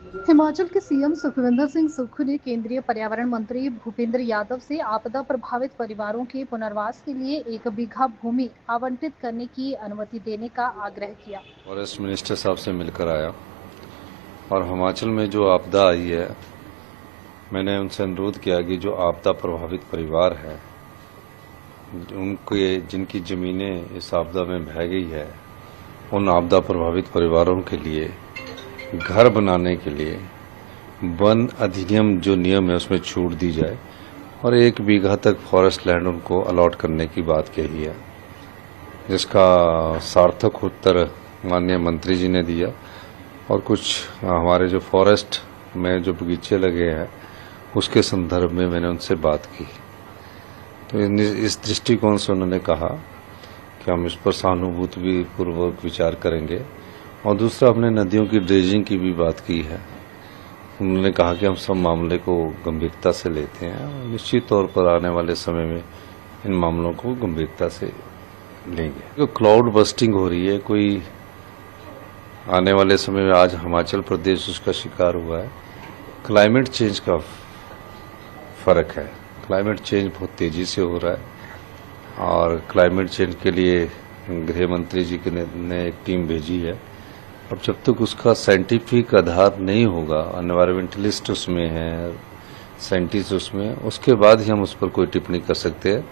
हिमाचल के सीएम सुखविंदर सिंह सुक्खू ने केंद्रीय पर्यावरण मंत्री भूपेंद्र यादव से आपदा प्रभावित परिवारों के पुनर्वास के लिए 1 बीघा भूमि आवंटित करने की अनुमति देने का आग्रह किया। फॉरेस्ट मिनिस्टर साहब से मिलकर आया और हिमाचल में जो आपदा आई है, मैंने उनसे अनुरोध किया कि जो आपदा प्रभावित परिवार है, उनके जिनकी ज़मीनें इस आपदा में बह गई है, उन आपदा प्रभावित परिवारों के लिए घर बनाने के लिए वन अधिनियम जो नियम है उसमें छूट दी जाए और 1 बीघा तक फॉरेस्ट लैंड उनको अलॉट करने की बात कही है, जिसका सार्थक उत्तर माननीय मंत्री जी ने दिया। और कुछ हमारे जो फॉरेस्ट में जो बगीचे लगे हैं उसके संदर्भ में मैंने उनसे बात की, तो इस दृष्टिकोण से उन्होंने कहा कि हम इस पर सहानुभूति पूर्वक विचार करेंगे। और दूसरा, हमने नदियों की ड्रेजिंग की भी बात की है। उन्होंने कहा कि हम सब मामले को गंभीरता से लेते हैं और निश्चित तौर पर आने वाले समय में इन मामलों को गंभीरता से लेंगे। जो क्लाउड बस्टिंग हो रही है, कोई आने वाले समय में आज हिमाचल प्रदेश उसका शिकार हुआ है। क्लाइमेट चेंज का फ़र्क है। क्लाइमेट चेंज बहुत तेज़ी से हो रहा है और क्लाइमेट चेंज के लिए गृह मंत्री जी ने एक टीम भेजी है। अब जब तक उसका साइंटिफिक आधार नहीं होगा, एनवायरमेंटलिस्ट उसमें हैं, साइंटिस्ट उसमें, उसके बाद ही हम उस पर कोई टिप्पणी कर सकते हैं।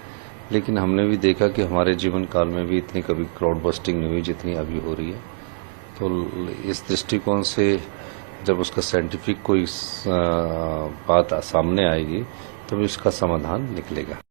लेकिन हमने भी देखा कि हमारे जीवन काल में भी इतनी कभी क्लाउड बस्टिंग नहीं हुई जितनी अभी हो रही है। तो इस दृष्टिकोण से जब उसका साइंटिफिक कोई बात सामने आएगी तो भी उसका समाधान निकलेगा।